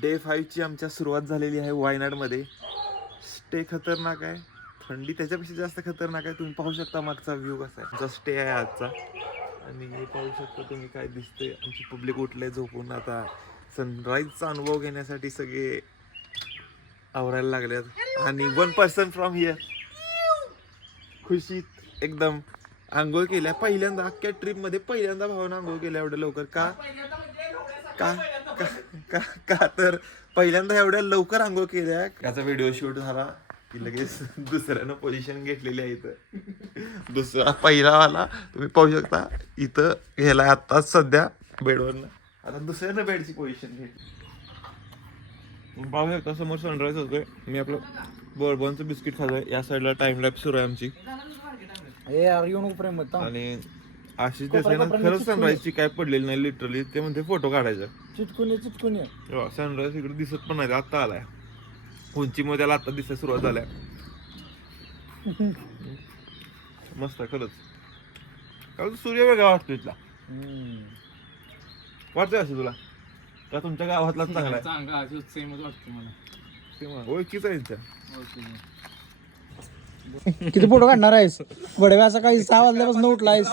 Day 5ची आमच्या सुरुवात झालेली आहे वायनाडमध्ये. स्टे खतरनाक आहे, थंडी त्याच्यापेक्षा जास्त खतरनाक आहे. तुम्ही पाहू शकता मागचा व्ह्यू कसा आहे. आमचा स्टे आहे आजचा. आणि हे पाहू शकता तुम्ही काय दिसते. आमची पब्लिक उठले झोपून. आता सनराईजचा अनुभव घेण्यासाठी सगळे आवरायला लागल्यात. आणि 1 पर्सन फ्रॉम हिअर खुशीत एकदम आंघोळ केल्या पहिल्यांदा अख्ख्या ट्रिपमध्ये. पहिल्यांदा भावानं आंघोळ केल्या एवढ्या लवकर. का का का का का तर पहिल्यांदा एवढ्या लवकर आंघोळ केल्या. याचा व्हिडिओ शूट झाला की लगेच दुसऱ्यानं पोझिशन घेतलेली आहे. इथं दुसरा पहिलावाला तुम्ही पाहू शकता इथं गेला आत्ताच सध्या बेडवरनं. आता दुसऱ्यानं बेडची पोझिशन घेतली. पाहू शकता समोर सनराईज होतोय. मी आपलं बोर्बॉनचं बिस्किट खातोय. या साईडला टाइम लॅप्स सुरू आहे आमची. आणि आशिष देसाईनं खरंच सनराईजची काय पडलेली नाही लिटरली. ते म्हणते फोटो काढायचा. चिटकून सनराईज इकडे दिसत पण नाही. आता आलाय उंचीमध्ये त्याला आता दिसायला सुरुवात झाल्या. मस्त आहे खरंच. कारण सूर्य वेगळा वाटतो इथला. वाटतंय असं तुला का तुमच्या गावातलाच चांगला आहे? सेमच वाटतं मला. ओळखीच आहे इथं. किती फोटो काढणार आहेस? बडव्या सकाळी 6 वाजल्यापासून उठलायस.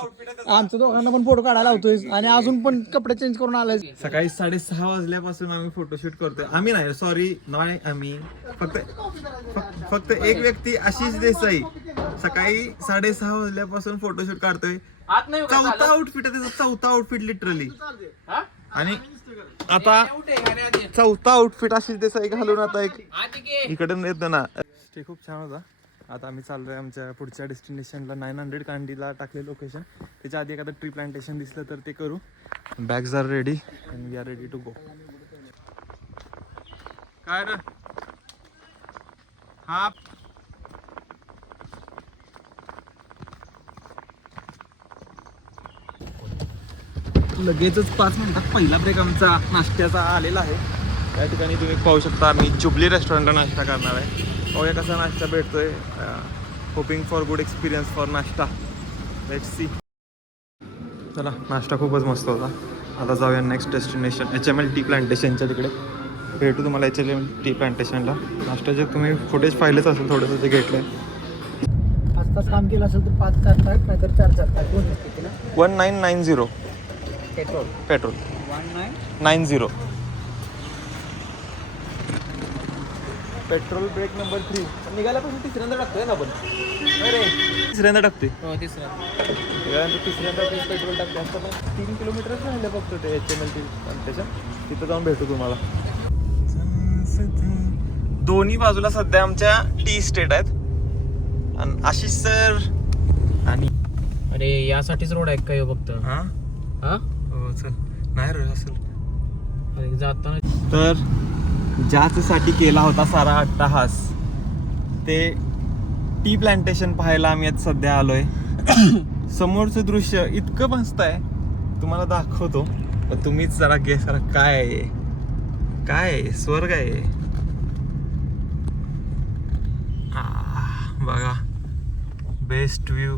आमच्या दोघांना पण फोटो काढायला लावतोय आणि अजून पण कपडे चेंज करून आलाय. सकाळी 6:30 वाजल्यापासून आम्ही फोटोशूट करतोय. आम्ही नाही, सॉरी नाही आम्ही. फक्त एक व्यक्ती आशिष देसाई सकाळी 6:30 वाजल्यापासून फोटोशूट काढतोय. चौथा आउटफिट आहे त्याचा. चौथा आउटफिट लिटरली. आणि आता चौथा आउटफिट आशिष देसाई घालून आता एक इकडे येतो ना. स्टे खूप छान होता. आता आम्ही चाललोय आमच्या पुढच्या डेस्टिनेशनला. 900 कांडीला टाकले लोकेशन. त्याच्या आधी एखादं ट्री प्लांटेशन दिसलं तर ते करू. Bags are ready and we are ready to go. काय रे हा लगेचच 5 मिनिटात पहिला ब्रेक आमचा नाश्त्याचा आलेला आहे. त्या ठिकाणी तुम्ही पाहू शकता आम्ही जुबली रेस्टॉरंटला नाश्ता करणार आहे. पाहूया कसा नाश्ता भेटतोय. Hoping for good experience for नाश्ता. Let's see. चला नाश्ता खूपच मस्त होता. आता जाऊया नेक्स्ट डेस्टिनेशन HML टी प्लांटेशनच्या तिकडे. भेटू तुम्हाला HML टी प्लांटेशनला. नाश्त्याचे तुम्ही फुटेज पाहिलेच असेल थोडंसं जे घेतलंय. 5 तास काम केलं असेल तर 5 चालतात नाहीतर 4 चालतात. 1990 पेट्रोल 1990. पेट्रोल ब्रेक नंबर 3 निघाल्यापासून तिसऱ्यांदा टाकतोय ना आपण. अरे तिसऱ्यांदा टाकतोय. तिसऱ्यांदा पेट्रोल टाकतोय. आता पण 3 किलोमीटरच राहिले फक्त ते HML टी प्लांटेशन. तिथं जाऊन भेटू तुम्हाला. दोन्ही बाजूला सध्या आमच्या टी स्टेट आहेत. आणि आशिष सर आणि अरे यासाठीच रोड आहे काय फक्त? हा हा हो चल नाही रे असेल. अरे जाताना तर ज्यासाठी केला होता सारा अट्टाहास ते टी प्लांटेशन पाहायला आम्ही आज सध्या आलोय. समोरचं दृश्य इतकं मस्त आहे तुम्हाला दाखवतो. पण तुम्हीच जरा गेस करा काय आहे. काय आहे? स्वर्ग आहे. बघा best view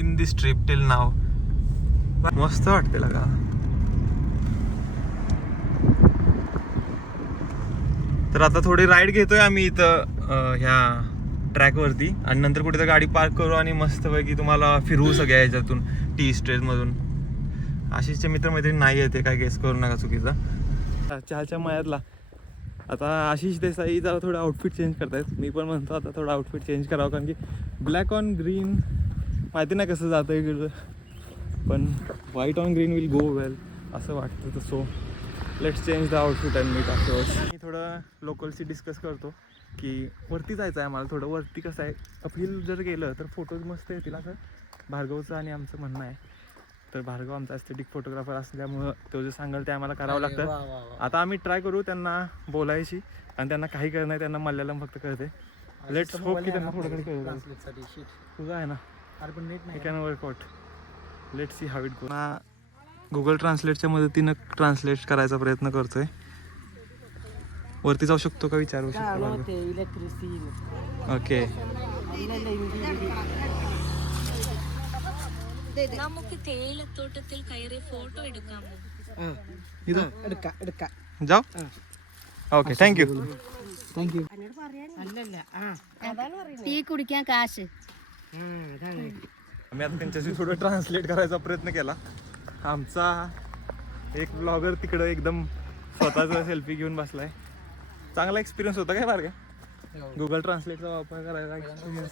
in this trip till नाव. मस्त वाटते लगा. तर आता थोडी राईड घेतोय आम्ही इथं ह्या ट्रॅकवरती. आणि नंतर कुठे तर गाडी पार्क करू आणि मस्तपैकी तुम्हाला फिरवू सगळ्या ह्याच्यातून टी स्टेटमधून. आशिषचे मित्रमैत्रिणी नाही येते काय गेस करू नका चुकीचा. चहाच्या मळ्यातला आता आशिष देसाई जरा थोडं आउटफिट चेंज करतायत. मी पण म्हणतो आता थोडं आउटफिट चेंज करावं कारण की ब्लॅक ऑन ग्रीन माहिती नाही कसं जातं इकडं. पण white on green will go well असं वाटतं. तर so let's change the outfit and meet afterwards. मी थोडं लोकलशी डिस्कस करतो की वरती जायचं आहे आम्हाला. थोडं वरती कसं आहे अपहिल जर गेलं तर फोटोज मस्त येतील असं भार्गवचं आणि आमचं म्हणणं आहे. तर भार्गव आमचा एस्थेटिक फोटोग्राफर असल्यामुळं तो जे सांगाल ते आम्हाला करावं लागतं. आता आम्ही ट्राय करू त्यांना बोलायची. आणि त्यांना काही कळत नाही. त्यांना मल्याळम फक्त कळते. लेट्स होप की त्यांना थोडं कळतं. तुझं आहे ना I can work out. Let's see how it go. Google ट्रान्सलेटच्या मदतीनं ट्रान्सलेट करायचा प्रयत्न करतोय. वरती जाऊ शकतो का विचारू शकतो. ओके നമുക്ക് തേയിലത്തോട്ടത്തിൽ കയറി ഫോട്ടോ എടുക്കാമോ? എടുക്കാം. जाओ okay thank you. Thank you. Tea കുടിക്കാൻ കാശ്. आम्ही आता त्यांच्याशी थोडं ट्रान्सलेट करायचा प्रयत्न केला. आमचा एक ब्लॉगर तिकडं एकदम स्वतःचा सेल्फी घेऊन बसलाय. चांगला एक्सपिरियन्स होता काय बारका? गुगल ट्रान्सलेटचा वापर करायचा एक्सपिरियन्स.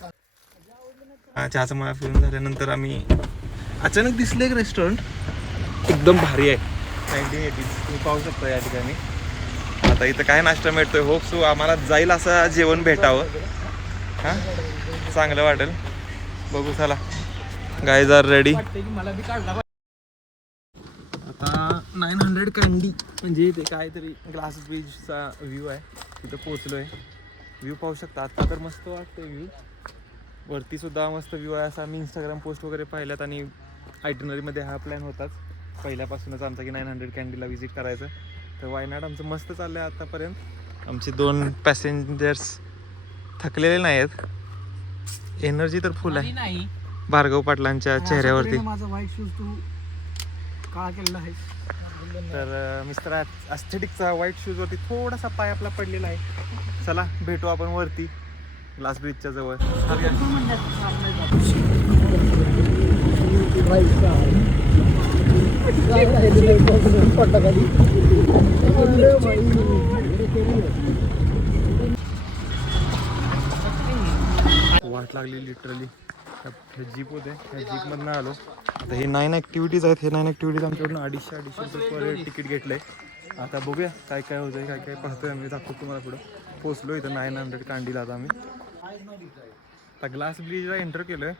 चहाचा मळा फिरून झाल्यानंतर आम्ही अचानक दिसलं एक रेस्टॉरंट एकदम भारी आहे 1980. तुम्ही पाहू शकता या ठिकाणी. आता इथं काय नाश्ता मिळतोय. होप सो आम्हाला जाईल असं जेवण भेटावं. हां चांगलं वाटेल. बघू चला. Guys are ready. आता 900 कँडी म्हणजे ते काहीतरी ग्लास ब्रिजचा व्ह्यू आहे तिथं पोचलोय. व्ह्यू पाहू शकता. आता तर मस्त वाटतंय व्ह्यू. वरती सुद्धा मस्त व्ह्यू आहे. असा मी इंस्टाग्राम पोस्ट वगैरे पाहिल्यात आणि आयटनरीमध्ये हा प्लॅन होताच पहिल्यापासूनच आमचा की 900 कँडीला व्हिजिट करायचं. तर वायनाड आमचं मस्त चाललं आहे आत्तापर्यंत. आमचे 2 पॅसेंजर्स थकलेले नाही आहेत. एनर्जी तर फुल आहे नाही भार्गव पाटलांच्या चेहऱ्यावरती. माझा व्हाईट शूज तू काळा केलेला आहे. तर मिस्टर ॲस्थेटिकचा व्हाईट शूजवरती थोडासा पाय आपला पडलेला आहे. चला भेटू आपण वरती ग्लास ब्रिजच्या जवळ. वाट लागली लिटरली. हे जीप होते. ह्या जीपमधनं आलो. आता हे 9 ॲक्टिव्हिटीज आहेत. हे 9 ॲक्टिव्हिटीज आमच्याकडून 250 रुपये पर तिकीट घेतलं आहे. आता बघूया काय काय होतं आहे काय काय पाहतोय आम्ही. दाखवतो तुम्हाला पुढं. पोचलो इथं 900 कांडीला. आता आम्ही आता ग्लास ब्रिजला एंटर केलो आहे.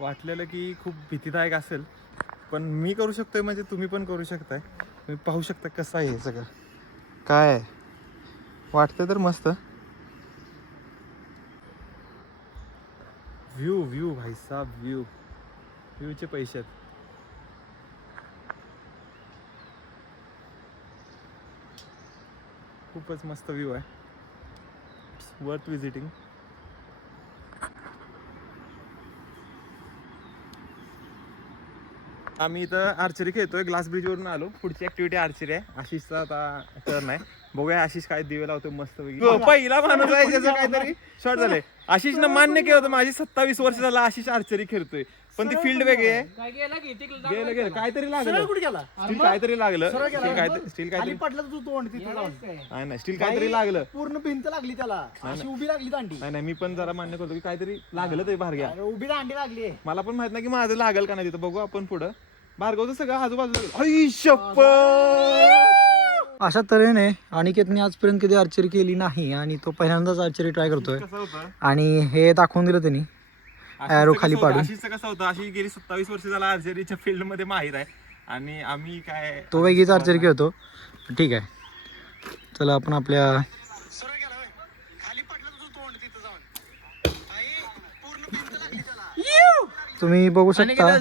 वाटलेलं की खूप भीतीदायक असेल पण मी करू शकतोय म्हणजे तुम्ही पण करू शकताय. तुम्ही पाहू शकता कसं आहे हे सगळं. काय आहे वाटतं तर मस्त. व्ह्यू भाई साहब व्ह्यूचे पैसे आहेत. खूपच मस्त व्ह्यू आहे. It's worth visiting. आम्ही इथं आर्चरी खेळतोय. ग्लास ब्रिजवरून आलो. पुढची ऍक्टिव्हिटी आर्चरी आहे. आशिषचा आता टर्न आहे. बघूया आशिष काय दिवे लावतोय मस्त पैकी. पहिला माणूस आहे ज्याचं काहीतरी शॉर्ट झालंय. आशिषनं मान्य केलं होतं माझी 27 वर्ष झाला आशिष आर्चरी खेळतोय पण ती फील्ड वेगळी आहे. गेलं काहीतरी लागलं. स्टील काहीतरी लागलं. स्टील काहीतरी पडलं तू तोंड तिथे जाऊन. नाही स्टील काहीतरी लागलं. पूर्ण भिंत लागली त्याला. अशी उभी लागली दांडी. नाही मी पण जरा मान्य करतो की काहीतरी लागलं ते भार्ग्या. उभी दांडी लागली. मला पण माहित नाही की माझं लागल का नाही तिथं. बघू आपण पुढं. भार्गवचं सगळं आजूबाजू. अशा तऱ्हेने अनिकेतने आजपर्यंत कधी आर्चरी केली नाही आणि तो पहिल्यांदाच आर्चरी ट्राय करतोय. कसं होतं आणि हे दाखवून दिलं त्यांनी एरो खाली पाडून. आशिषचं कसं होतं. आशिष गेली 27 वर्ष झाला आर्चरीच्या फील्ड मध्ये माहीत आहे आणि आम्ही काय तो वेगळीच आर्चरी खेळतो. ठीक आहे चला आपण आपल्या तुम्ही बघू शकता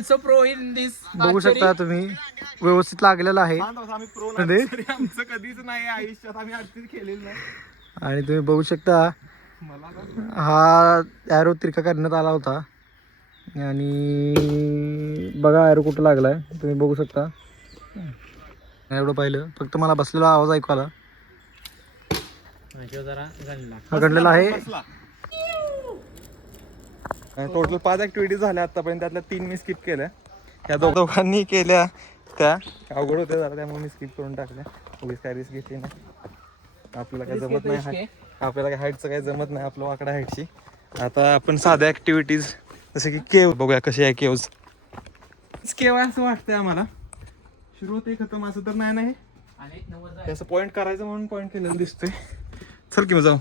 तुम्ही व्यवस्थित लागलेला आहे. आम्ही प्रो आमचं कधीच नाही आयुष्यात आम्ही आर्चरी केलेली नाही. आणि तुम्ही बघू शकता हा ॲरो तिरका करण्यात आला होता आणि बघा ॲरो कुठं लागलाय तुम्ही बघू शकता. एवढं पाहिलं फक्त मला बसलेला आवाज ऐकू आला. हा गणलेला आहे. टोटल 5 ऍक्टिव्हिटीज झाल्या आतापर्यंत. त्यातल्या 3 मी स्किप केल्या. ह्या दोघांनी केल्या त्या अवघड होत्या जरा त्यामुळे मी स्किप करून टाकल्या. उगीच काय रिस्क घेतली नाही. आपल्याला काय जमत नाही. आपल्याला काय हाईटचं काही जमत नाही आपलं वाकडा हाईटची. आता आपण साध्या ऍक्टिव्हिटीज जसे की केव बघूया कशी आहे. केव्ज केव आहे असं वाटतंय आम्हाला. सुरू होते खतम असं तर नाही नाही. असं पॉईंट करायचं म्हणून पॉईंट केलेलं दिसतोय. चल की मग जाऊ.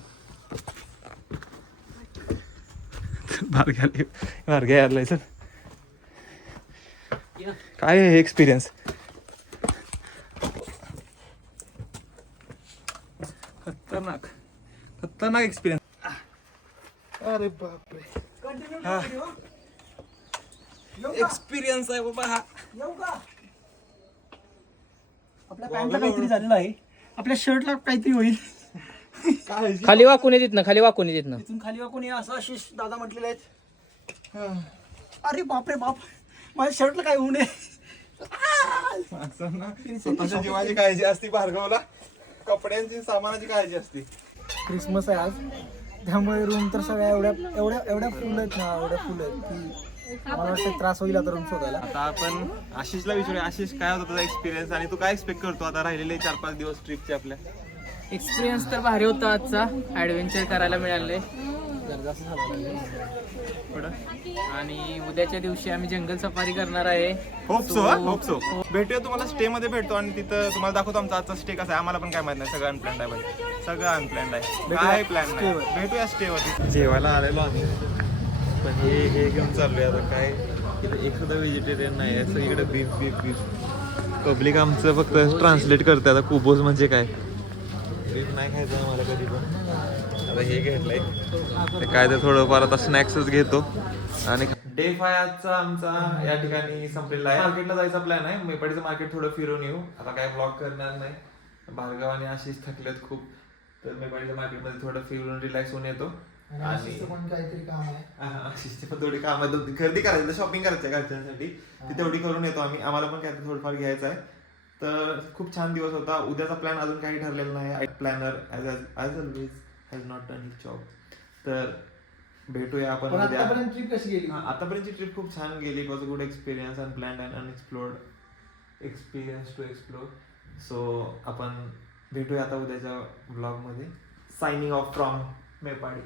भार्ग्या आलाय. सर काय आहे एक्सपिरियन्स. खतरनाक एक्सपिरियन्स. अरे बापरे एक्सपिरियन्स आहे बाबा हा. आपल्या पॅन्टला काहीतरी झालेलं आहे. आपल्या शर्टला काहीतरी होईल. खाली वाकून येत ना. खाली वाकून येत ना. इथून खाली वाकून असं आशिष दादा म्हटलेले आहेत. अरे बापरे बाप माझ्या शर्टला काय होऊ नये. माणसांना स्वतःच्या जीवाची काळजी असते, भार्गवला कपड्यांची सामानाची काळजी असते. क्रिसमस आहे आज, त्यामुळे रूम तर सगळ्या एवढ्या एवढ्या एवढ्या फुल आहेत ना, एवढ्या फुल आहेत की मला वाटतं त्रास होईल आता रूम शोधायला. आता आपण आशिषला विचारूया, आशिष काय होता तुझा एक्सपिरियन्स आणि तू काय एक्सपेक्ट करतो आता राहिलेले 4-5 दिवस ट्रिपचे आपल्या? एक्सपिरियन्स तर भारी होता आजचा, ऍडव्हेंचर करायला मिळाले. आणि उद्याच्या दिवशी आम्ही जंगल सफारी करणार आहे. होप सो भेटूया तुम्हाला स्टे मध्ये भेटतो आणि तिथं तुम्हाला दाखवतो आमचा आजचा स्टे कसा आहे. आम्हाला पण काय माहित नाही, सगळं अनप्लॅन्ड आहे भाई, सगळं अनप्लॅन्ड आहे, काय प्लॅन नाही. भेटूया स्टे वरती. जेवायला आलेलो आम्ही, पण हे घेऊन चाललोय आता. काय इथं एक सुद्धा व्हेजिटेरियन नाही आहे, सगळीकडे बीफ. पब्लिक आमचं फक्त ट्रान्सलेट करते आता, कुबोज म्हणजे काय. बीफ नाही खायचं आम्हाला कधी पण. आता हे घेतलंय ते काय तर थोडंफार आता स्नॅक्सच घेतो. आणि डे 5 आजचा आमचा या ठिकाणी संपलेला आहे. मार्केटला जायचा प्लॅन आहे, मेपाडीचं मार्केट थोडं फिरून येऊ. आता काय ब्लॉग करणार नाही, भार्गव आणि आशिष थकलेत खूप, तर मेपाडीच्या मार्केटमध्ये थोडं फिरून रिलॅक्स होऊन येतो. आणि काहीतरी काम आहे, आशिषचे पण थोडी काम आहे, खरेदी करायचं, शॉपिंग करायचं आहे घरच्यांसाठी, ती तेवढी करून येतो आम्ही. आम्हाला पण काय थोडंफार घ्यायचं आहे. तर खूप छान दिवस होता. उद्याचा प्लॅन अजून काही ठरलेला नाही. Planner as always has not done his job. तर भेटूया आपण उद्या. ट्रिप कशी गेली? आतापर्यंतची ट्रिप खूप छान गेली. It was a good experience and planned and unexplored experience to explore. So आपण भेटूया आता उद्याच्या ब्लॉगमध्ये. Signing off from मेपाडी.